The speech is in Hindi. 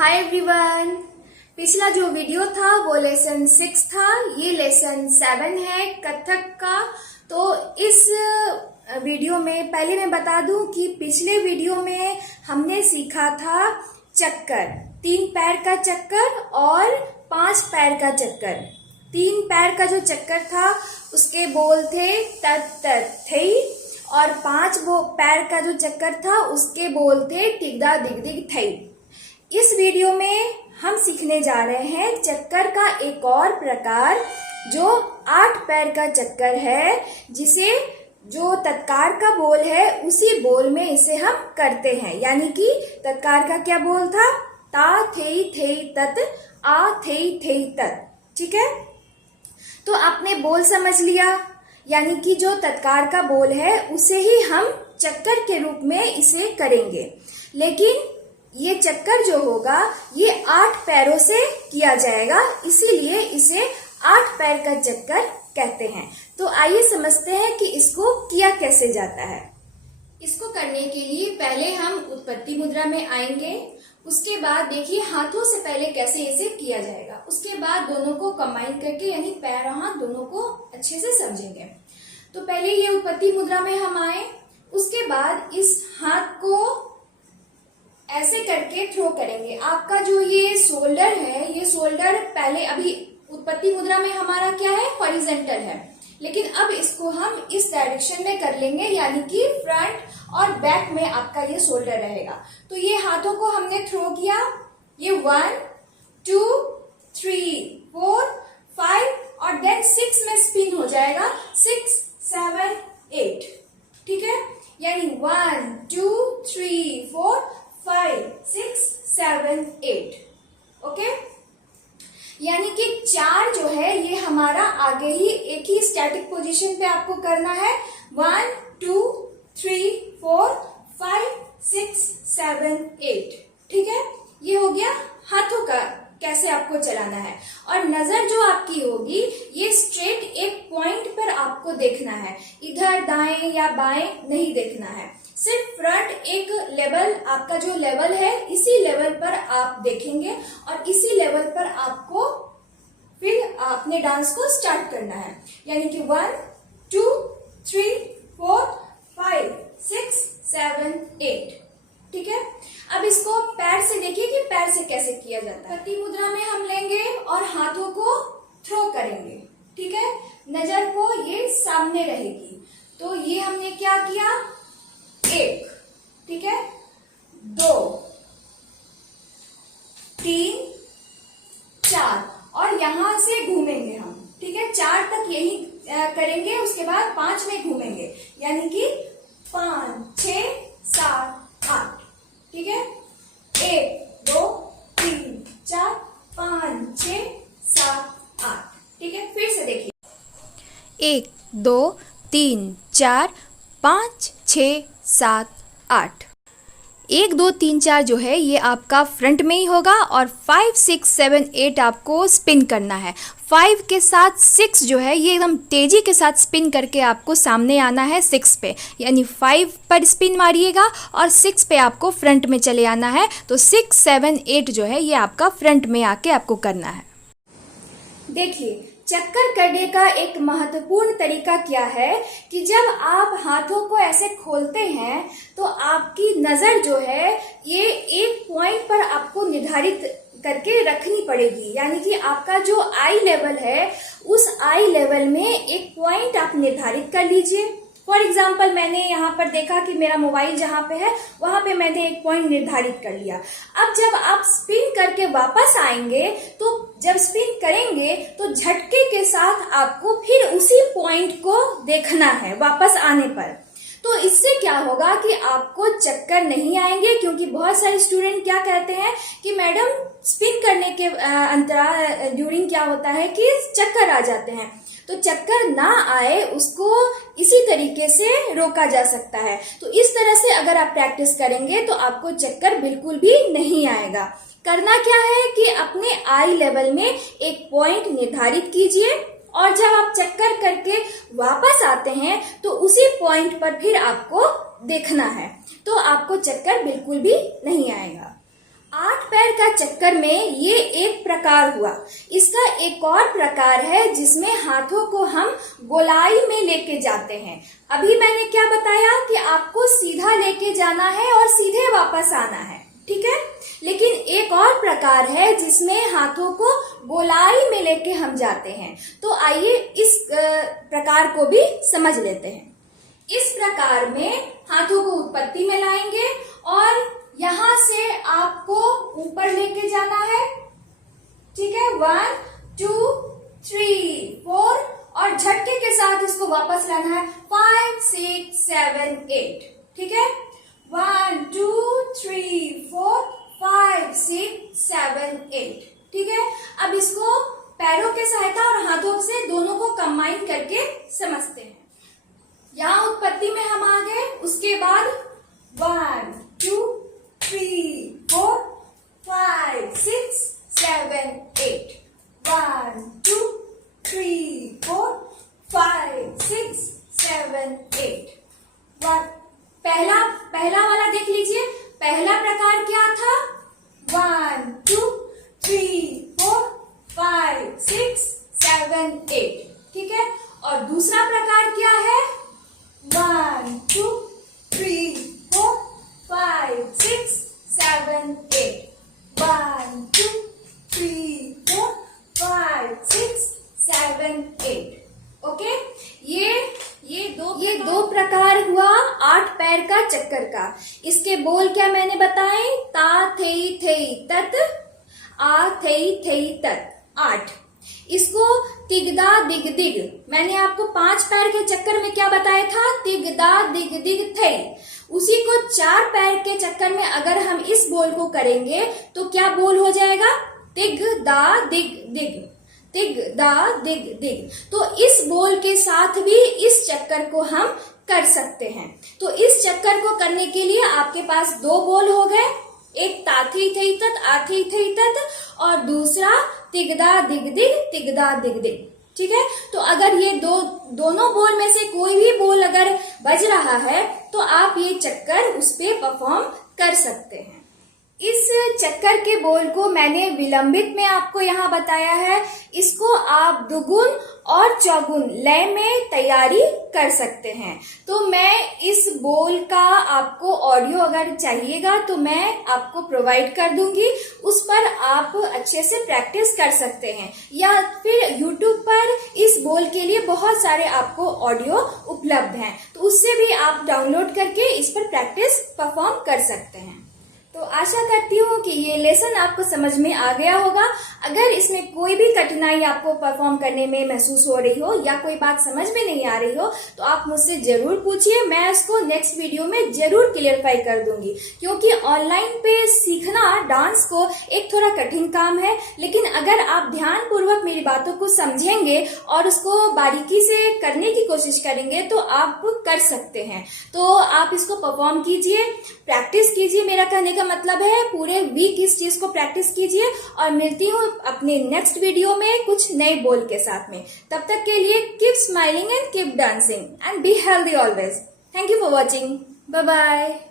Hi everyone. पिछला जो वीडियो था वो लेसन 6 था, ये लेसन 7 है कथक का। तो इस वीडियो में पहले मैं बता दूं कि पिछले वीडियो में हमने सीखा था चक्कर, 3 पैर का चक्कर और 5 पैर का चक्कर। 3 पैर का जो चक्कर था उसके बोल थे तत तत थई, और 5 पैर का जो चक्कर था उसके बोल थे टिगदा दिग दिग थई। इस वीडियो में हम सीखने जा रहे हैं चक्कर का एक और प्रकार जो 8 पैर का चक्कर है, जिसे जो तत्कार का बोल है उसी बोल में इसे हम करते हैं। यानी कि तत्कार का क्या बोल था? ता थेई थेई तत, आ थेई थेई तत। ठीक है, तो आपने बोल समझ लिया। यानी कि जो तत्कार का बोल है उसे ही हम चक्कर के रूप में इसे करेंगे, लेकिन ये चक्कर जो होगा ये 8 पैरों से किया जाएगा, इसीलिए इसे 8 पैर का चक्कर कहते हैं। तो आइए समझते हैं कि इसको किया कैसे जाता है। इसको करने के लिए पहले हम उत्पत्ति मुद्रा में आएंगे। उसके बाद देखिए हाथों से पहले कैसे इसे किया जाएगा, उसके बाद दोनों को कंबाइन करके यानी पैर और हाथ दोनों को अच्छे से समझेंगे। तो पहले ये उत्पत्ति मुद्रा में हम आए, उसके बाद इस हाथ को ऐसे करके थ्रो करेंगे। आपका जो ये शोल्डर है, ये शोल्डर पहले अभी उत्पत्ति मुद्रा में हमारा क्या है? हॉरिजॉन्टल है, लेकिन अब इसको हम इस डायरेक्शन में कर लेंगे, यानी कि फ्रंट और बैक में आपका ये शोल्डर रहेगा। तो ये हाथों को हमने थ्रो किया, ये 1 2 3 4 5 और देन 6 में स्पिन हो जाएगा, 6 7 8। ठीक है, यानी 1 2 3 4 5 6 7 8। ओके, यानी कि 4 जो है ये हमारा आगे ही एक ही स्टैटिक पोजीशन पे आपको करना है। 1 2 3 4 5 6 7 8। ठीक है, ये हो गया हाथों का कैसे आपको चलाना है। और नजर जो आपकी होगी ये स्ट्रेट एक पॉइंट पर आपको देखना है, इधर दाएं या बाएं नहीं देखना है। सिर्फ फ्रंट एक लेवल, आपका जो लेवल है इसी लेवल पर आप देखेंगे और इसी लेवल पर आपको फिर अपने डांस को स्टार्ट करना है। यानी कि 1 2 3 4 5 6 7 8। ठीक है, अब इसको पैर से देखिए कि पैर से कैसे किया जाता है। उत्पत्ति मुद्रा में हम लेंगे और हाथों को थ्रो करेंगे। ठीक है, नजर को ये सामने रहेगी। तो ये हमने क्या किया? 1, ठीक है, 2 3 4 और यहां से घूमेंगे हम। ठीक है, 4 तक यही करेंगे, उसके बाद 5 में घूमेंगे, यानी कि 5 6 7 8। ठीक है, 1 2 3 4 5 6 7 8। ठीक है, फिर से देखिए 1 2 3 4 5 6 7 8। 1 2 3 4 जो है ये आपका फ्रंट में ही होगा और 5 6 7 8 आपको स्पिन करना है। 5 के साथ 6 जो है ये एकदम तेजी के साथ स्पिन करके आपको सामने आना है 6 पे, यानी 5 पर स्पिन मारिएगा और 6 पे आपको फ्रंट में चले आना है। तो 6 7 8 जो है ये आपका फ्रंट में आके आपको करना है। देखिए चक्कर करने का एक महत्वपूर्ण तरीका क्या है कि जब आप हाथों को ऐसे खोलते हैं तो आपकी नजर जो है ये एक पॉइंट पर आपको निर्धारित करके रखनी पड़ेगी। यानी कि आपका जो आई लेवल है उस आई लेवल में एक पॉइंट आप निर्धारित कर लीजिए। फॉर एग्जाम्पल मैंने यहाँ पर देखा कि मेरा मोबाइल जहाँ पे है वहां पे मैंने एक पॉइंट निर्धारित कर लिया। अब जब आप स्पिन करके वापस आएंगे तो जब स्पिन करेंगे तो झटके के साथ आपको फिर उसी पॉइंट को देखना है वापस आने पर। तो इससे क्या होगा कि आपको चक्कर नहीं आएंगे, क्योंकि बहुत सारे स्टूडेंट क्या कहते हैं कि मैडम स्पिन करने के अंतराल ड्यूरिंग क्या होता है कि चक्कर आ जाते हैं। तो चक्कर ना आए उसको इसी तरीके से रोका जा सकता है। तो इस तरह से अगर आप प्रैक्टिस करेंगे तो आपको चक्कर बिल्कुल भी नहीं आएगा। करना क्या है कि अपने आई लेवल में एक पॉइंट निर्धारित कीजिए और जब आप चक्कर करके वापस आते हैं तो उसी पॉइंट पर फिर आपको देखना है, तो आपको चक्कर बिल्कुल भी नहीं आएगा। 8 पैर का चक्कर में ये एक प्रकार हुआ। इसका एक और प्रकार है जिसमें हाथों को हम गोलाई में लेके जाते हैं। अभी मैंने क्या बताया कि आपको सीधा लेके जाना है और सीधे वापस आना है, ठीक है। लेकिन एक और प्रकार है जिसमें हाथों को गोलाई में लेके हम जाते हैं। तो आइए इस प्रकार को भी समझ लेते हैं। इस प्रकार में हाथों को उत्पत्ति में लाएंगे और यहां से आपको ऊपर लेके जाना है, ठीक है। 1 2 3 4 और झटके के साथ इसको वापस लाना है 5 6 7 8, ठीक है। 1 2 3 4 5 6 7 8, ठीक है। अब इसको पैरों के सहायता और हाथों से दोनों को कंबाइन करके समझते हैं। यहाँ उत्पत्ति में हम आ गए, उसके बाद 1 2 3 4 5 6 7 8, 1 2 3 4 5 6 7 8। पहला वाला देख लीजिए, पहला प्रकार क्या था? 1 2 3 4 5 6 7 8, ठीक है। और दूसरा प्रकार क्या है? 1 2 3 4 5 6 7 8, 1 2 3 4 5 6 7 8, ओके। ये दो प्रकार हुआ 8 पैर का चक्कर का। इसके बोल क्या मैंने बताए? ता थेई थेई तत, आ थेई थेई तत, 8। इसको तिगदा दिग दिग, मैंने आपको 5 पैर के चक्कर में क्या बताया था? तिगदा दिग दिग थई। उसी को 4 पैर के चक्कर में अगर हम इस बोल को करेंगे तो क्या बोल हो जाएगा? तिग दा दिग दिग, तिग दा दिग दिग। तो इस बोल के साथ भी इस चक्कर को हम कर सकते हैं। तो इस चक्कर को करने के लिए आपके पास 2 बोल हो गए, एक ताथी थई तत आथी थई तत और दूसरा तिगदा दिग दिग तिगदा दिग दिग, ठीक है। तो अगर ये दोनों बोल में से कोई भी बोल अगर बज रहा है तो आप ये चक्कर उस पे परफॉर्म कर सकते हैं। इस चक्कर के बोल को मैंने विलंबित में आपको यहाँ बताया है। इसको आप दुगुन और चौगुन लय में तैयारी कर सकते हैं। तो मैं इस बोल का आपको ऑडियो अगर चाहिएगा तो मैं आपको प्रोवाइड कर दूंगी, उस पर आप अच्छे से प्रैक्टिस कर सकते हैं। या फिर YouTube पर इस बोल के लिए बहुत सारे आपको ऑडियो उपलब्ध हैं, तो उससे भी आप डाउनलोड करके इस पर प्रैक्टिस परफॉर्म कर सकते हैं। तो आशा करती हूँ कि ये लेसन आपको समझ में आ गया होगा। अगर इसमें कोई भी कठिनाई आपको परफॉर्म करने में महसूस हो रही हो या कोई बात समझ में नहीं आ रही हो तो आप मुझसे जरूर पूछिए, मैं इसको नेक्स्ट वीडियो में जरूर क्लियरफाई कर दूंगी। क्योंकि ऑनलाइन पे सीखना डांस को एक थोड़ा कठिन काम है, लेकिन अगर आप ध्यान पूर्वक मेरी बातों को समझेंगे और उसको बारीकी से करने की कोशिश करेंगे तो आप कर सकते हैं। तो आप इसको परफॉर्म कीजिए, प्रैक्टिस कीजिए। मेरा कहने का मतलब है पूरे वीक इस चीज को प्रैक्टिस कीजिए। और मिलती हूँ अपने नेक्स्ट वीडियो में कुछ नए बोल के साथ में। तब तक के लिए keep smiling and keep dancing and be healthy always. Thank you for watching. Bye bye.